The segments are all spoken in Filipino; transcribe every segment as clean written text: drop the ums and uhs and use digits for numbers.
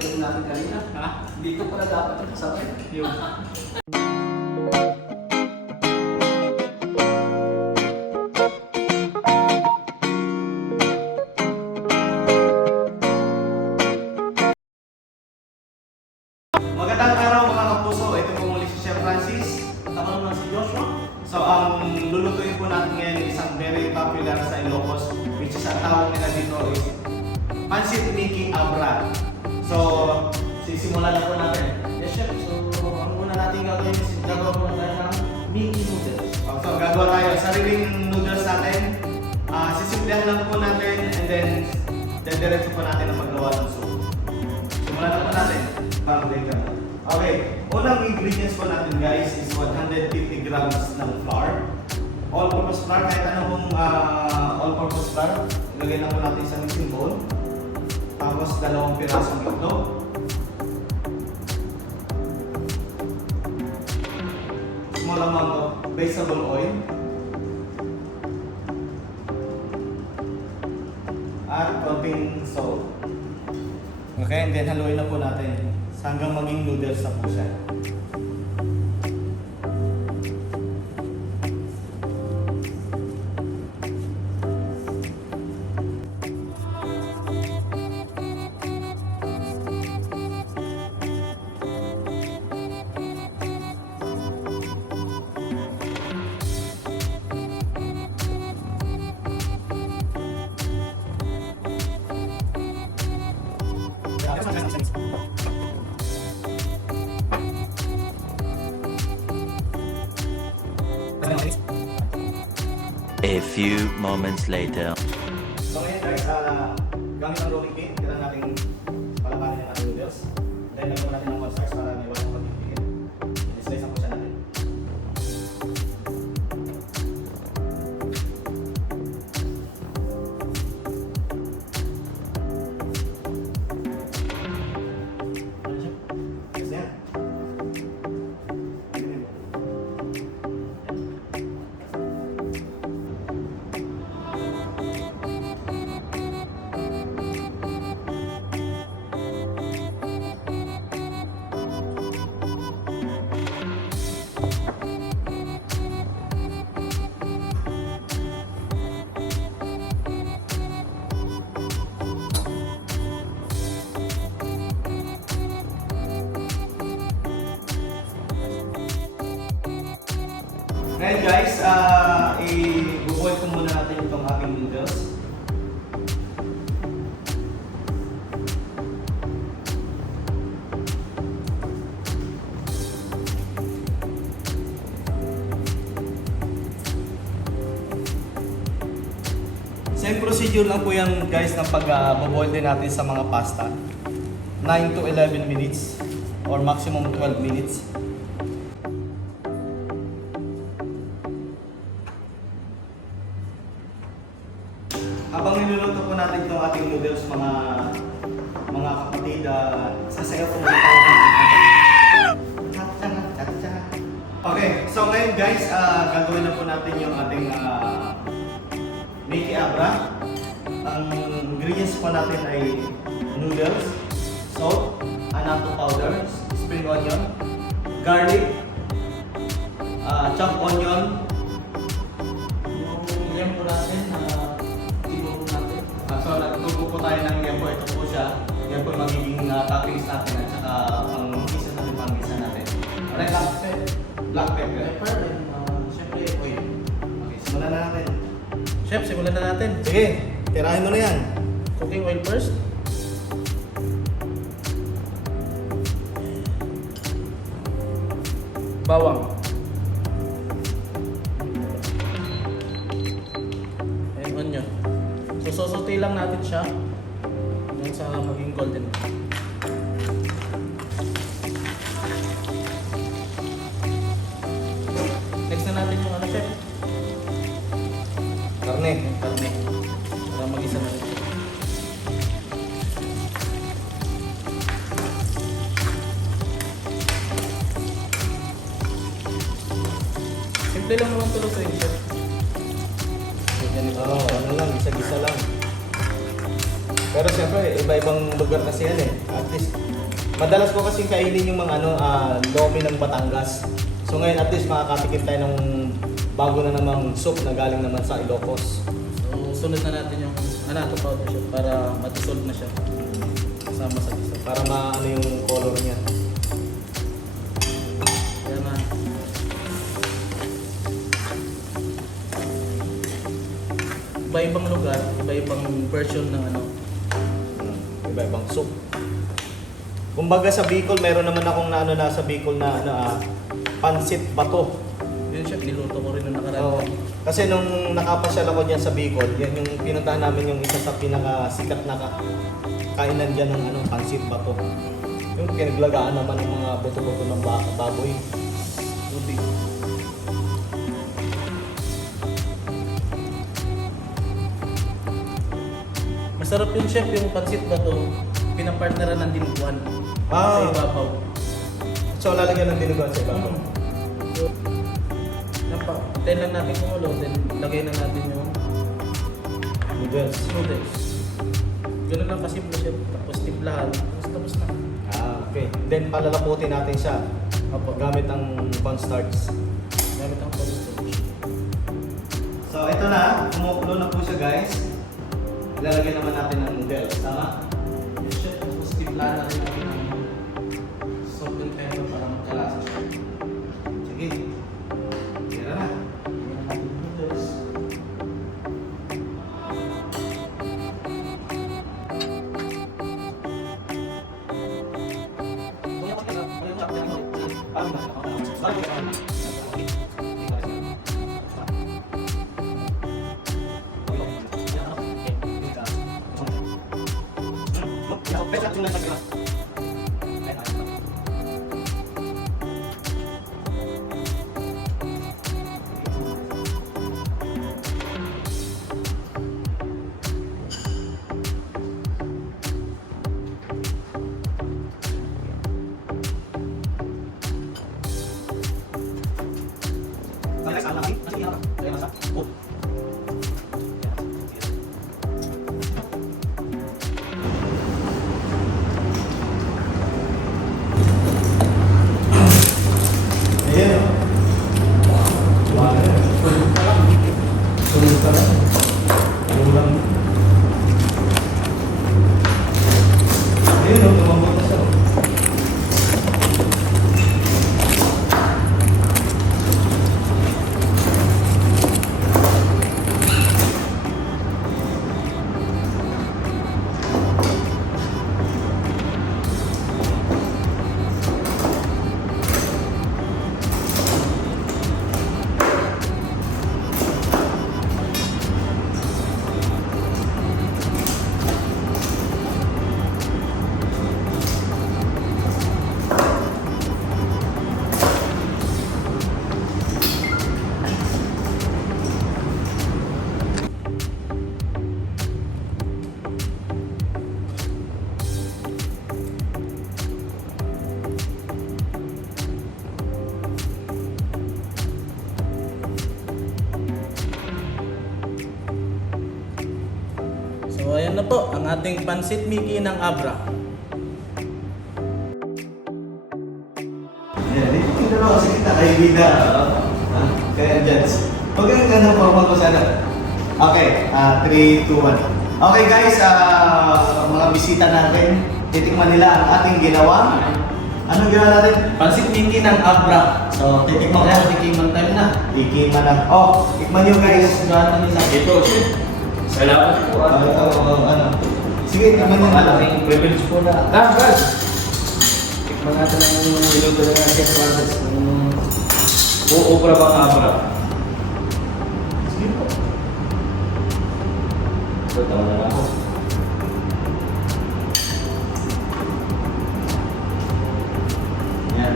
gawin natin kanina. Ha? Dito pala dapat yung kasabay. Yun. Magandang araw mga kapuso. Ito po muli si Chef Francis. At ako naman si Joshua. So ang lulutuin po natin ngayon isang very popular sa Ilocos, which is ang tawag nila dito is Pansit Mickey Abra. So sisimulan na po natin. Yes, chef. So, ang una natin gagawin is gagawa po tayo ng Mickey noodles. So gagawa tayo sariling noodles natin. Sisimplihan lang po natin and then diretso po natin ang paggawa ng soup. Simulan na po natin. Okay, unang ingredients po natin guys is 150 grams ng flour. All-purpose flour, kahit anong all-purpose flour, ilagay na po natin sa mixing bowl. Tapos 2 pirasong itlog. Small amount of vegetable oil. At konting salt. Okay, and then haluin na po natin hanggang maging noodles na po siya. A few moments later. So ngayon guys, gamit ang rolling pin, kailangan natin palakarin yung ating noodles. Then lagyan natin ng cornstarch para may walang pagtitigil. I-slice ang po siya natin. Yes, yan. Ngayon guys, i-boil ko muna natin itong ating noodles. Same procedure lang po yan guys ng pag-boil din natin sa mga pasta. 9 to 11 minutes or maximum 12 minutes. Habang niluluto po natin itong ating noodles, mga kapatid, sasayaw po muna tayo ng Okay, so ngayon guys, gagawin na po natin yung ating Mickey Abra. Ang ingredients po natin ay noodles, salt, annatto powder, spring onion, garlic, chopped onion, yung yam po natin, so nagtubo po tayo ng yam po. Ito po siya. Yan po magiging toppings natin at saka pang-isa natin, pang-isa natin. Alright, black pepper. Siyempre, oil. Okay, simulan na natin. Chef, simulan na natin. Sige, tirahin mo na yan. Cooking oil first. Bawang. And onion. So, sosote lang natin siya hanggang sa maging golden. Next na natin yung ano, chef? Karne. Karne. Para mag-isa na rin. Simple lang naman tulog sa inyo, chef. Ganito. Ano lang, isa-gisa lang. Pero siyempre, iba-ibang lugar kasi yan eh. At least, madalas ko kasi kainin yung mga lomi ng Batangas. So ngayon at least makakatikim tayo ng bago na namang soup na galing naman sa Ilocos. So sunod na natin yung anato powder siya para ma-dissolve na siya. Kasama sa isa. Para maano yung color niya. Kaya na. Iba-ibang lugar, iba-ibang version ng ano. Iba-ibang soup. Kumbaga sa Bicol, meron naman akong nasa Bicol na pansit bato. Yun siya, niluto ko rin nung nakaraan. Oo. Kasi nung nakapasyal ako diyan sa Bicol, yan yung pinuntahan namin yung isa sa pinakasikat na kainan diyan ng pansit bato. Yung pinaglagaan naman ng mga buto-buto ng baboy. Tubig. Masarap yung chef, yung pansit bato, pinapartneran ng dinuguan. Sa ibabaw. So lalagyan ng dinuguan sa ibabaw. So, tayo lang natin kumulo, then lagay na natin yung Noodles. noodles. Ganun lang kasimple siya, tapos timplahan, tapos na. Okay. Then palalaputin natin siya Apo, gamit ang cornstarch. gamit ang cornstarch. So ito na, kumukulo na po siya guys. Ilalagay naman natin ng noodles, tama? Yes, chef, tapos timplahan na rin natin ng salt and pepper para magkalasa siya. Sige. Tira na. Lagyan natin yung noodles. Ayan o. Sunod ka lang. Ulang. Ayan o, tumambot na siya. So ayan na po, ang ating pansit Mickey ng Abra. Yan, dito yung dalawa kasi kita kaibigan. Kaya Jets. Huwag kang ganun po sana. Okay, 3, 2, 1. Okay guys, mga bisita natin, titikman nila ang ating ginawa. Anong ginawa natin? Pansit Mickey ng Abra. So, titikman Kaya ko. tikiman time na. Tikiman na. Oh, tikman nyo guys. Gano'n nila. Ito, salamat po. Ano? Sige, tikman nyo na. Malaking privilege po na. Guys! Tikman natin ang niluto na ng Chef Francis. Uubra bang abra? Sige po. Ito, tama na ako. Yan.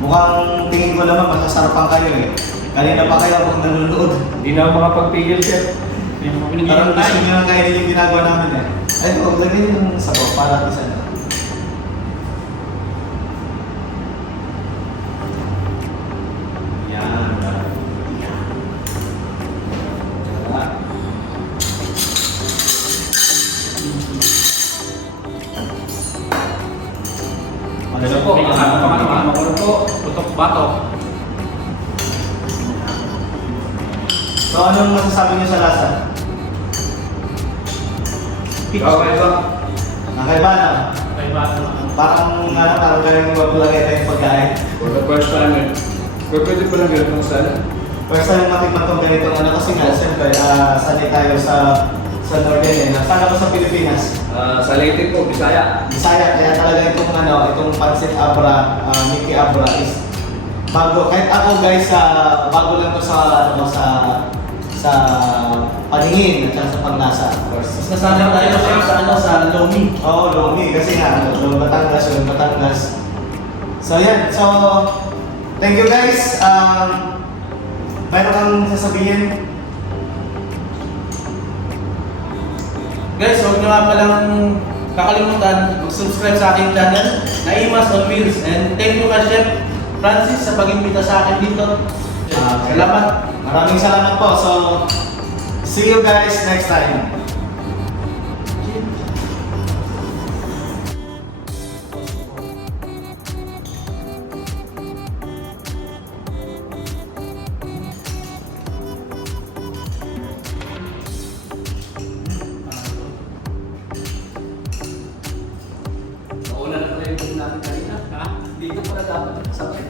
Mukhang tingin ko naman masasarapan kayo eh. Kanina pa kayo kung nanonood. Hindi na ako makapagpigil, Chef. Hindi na ako Parang pinigil gusto tayo. nyo lang kainin yung ginagawa namin eh. Ay, huwag lagay yung sabaw para isa na. Yan. Yan. Tara. bato. So, anong masasabi niyo sa lasa? Okay ba? Nakaiba na. May bato. Parang galing mabulagay tayong pagkain. For the first time eh. Pwede pa lang ganitong style. First time matikman tong ganitong ano kasi nga, siyempre, sanay tayo sa Northern eh. Nasaan ako sa Pilipinas? Sa Leyte po, Bisaya. Bisaya, kaya talaga itong pancit abra, Mickey abra is bago. Kahit ako guys, bago lang to sa paningin at sa panglasa. Of course. Mas nasanay tayo sa lomi. Oo, Lomi. Kasi nga, yung Batangas. So, yan. So, thank you guys. Mayroon kang sasabihin? Guys, huwag nyo nga palang kakalimutan mag-subscribe sa aking channel na Imas on Wheels. And thank you ka, Chef Francis, sa pag-imbita sa akin dito. Salamat. Maraming salamat po. So, see you guys next time. Nauna na pala yung natin kanina. Ha? Dito pala dapat. Sabay.